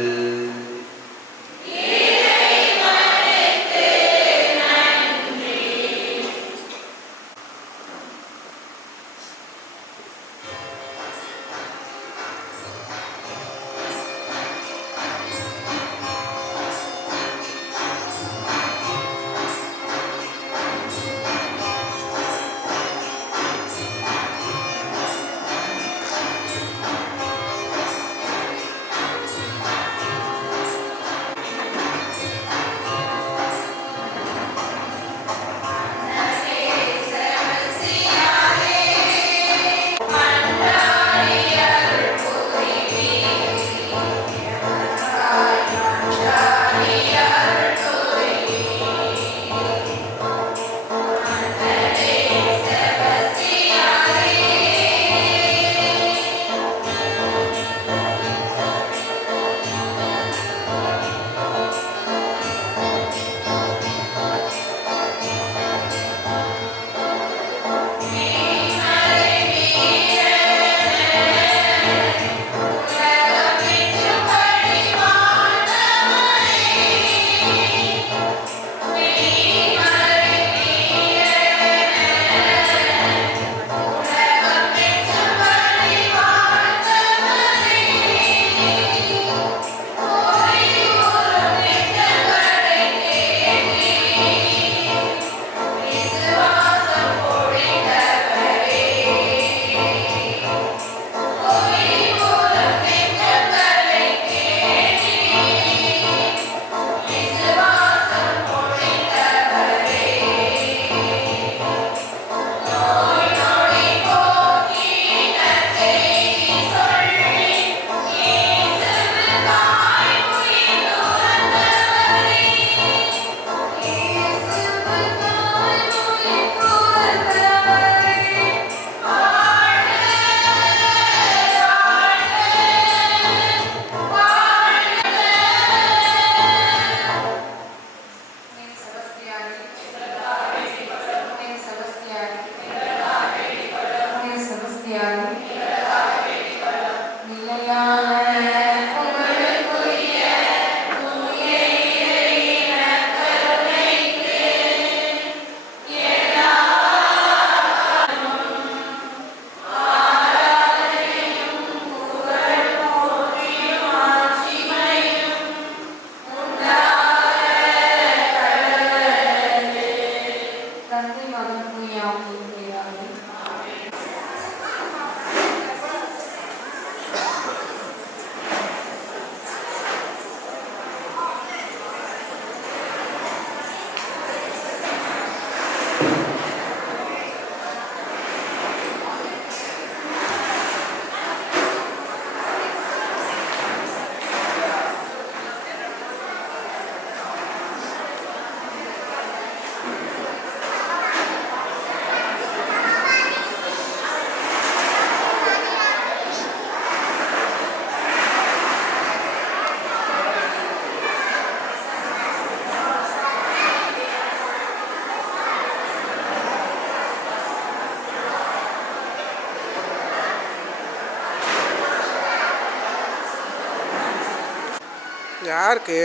யாருக்கு